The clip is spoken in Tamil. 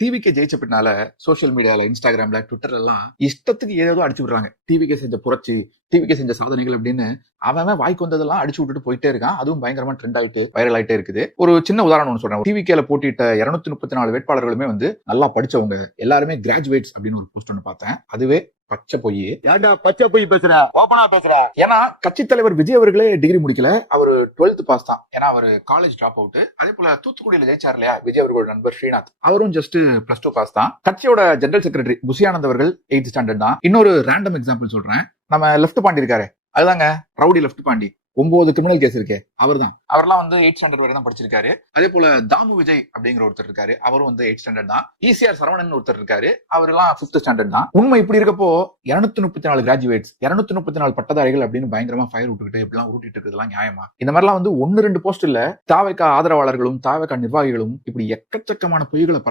டிவிக்கு ஜெயிச்ச பின்னால சோசியல் மீடியால, இன்ஸ்டாகிராம்ல, ட்விட்டர்ல எல்லாம் இஷ்டத்துக்கு ஏதோ அடிச்சு விடுறாங்க. டிவிக்கு செஞ்ச புரட்சி, டிவிக்கு செஞ்ச சாதனைகள் அப்படின்னு அவன் வாய்க்கு வந்ததெல்லாம் அடிச்சு விட்டுட்டு போயிட்டே இருக்கான். அதுவும் பயங்கரமா ட்ரெண்ட் ஆயிட்டு வைரல் ஆயிட்டே இருக்குது. ஒரு சின்ன உதாரணம் ஒன்று சொல்றேன். டிவிக்கேல போட்டியிட்ட 234 வேட்பாளர்களுமே நல்லா படிச்சவங்க, எல்லாருமே கிராஜுவேட்ஸ் அப்படின்னு ஒரு போஸ்ட் ஒன்று பார்த்தேன். அதுவே பச்சை பொய். ஏன்டா பச்சை பொய் பேசுற? ஓபனா பேசுற? ஏன்னா கட்சி தலைவர் விஜய் அவர்களே டிகிரி முடிக்கல. அவர் 12th பாஸ் தான். ஏன்னா அவர் காலேஜ் டிராப் அவுட். அதே போல தூத்துக்குடியில ஜெயிச்சார் இல்லையா விஜய் அவர்களோட நண்பர் ஸ்ரீநாத், அவரும் ஜஸ்ட் +2 பாஸ் தான். கட்சியோட ஜெனரல் செக்ரட்டரி புசியானந்த் அவர்கள் 8th ஸ்டாண்டர்ட் தான். இன்னொரு ரேண்டம் எக்ஸாம்பிள் சொல்றேன். நம்ம லெஃப்ட் பாண்டி இருக்காரு, அதுதாங்க rowdy left Pandi, 9 criminal case இருக்கே அவர் தான். அவர்லாம் 8th ஸ்டாண்டர்ட் வரை தான் படிச்சிருக்காரு. அதே போல தாமு விஜய் அப்படிங்கிற ஒருத்தர் இருக்காரு, அவரும் 8th ஸ்டாண்டர்ட் தான். ஈசிஆர் சரவணன் ஒருத்தர் இருக்காரு, அவரெல்லாம் 5th ஸ்டாண்டர்ட் தான். உண்மை இப்படி இருக்கப்போ 234 கிராஜுவேட்ஸ், 234 பட்டதாரிகள் அப்படின்னு பயங்கரமா ஃபயர் விட்டுக்கிட்டு இப்படிலாம் உருட்டிட்டு இருக்கிறதுலாம் நியாயமா? இந்த மாதிரிலாம் 1-2 போஸ்ட் இல்ல, தாவேகா ஆதரவாளர்களும் தாவேகா நிர்வாகிகளும் இப்படி எக்கச்சக்கமான பொய்களை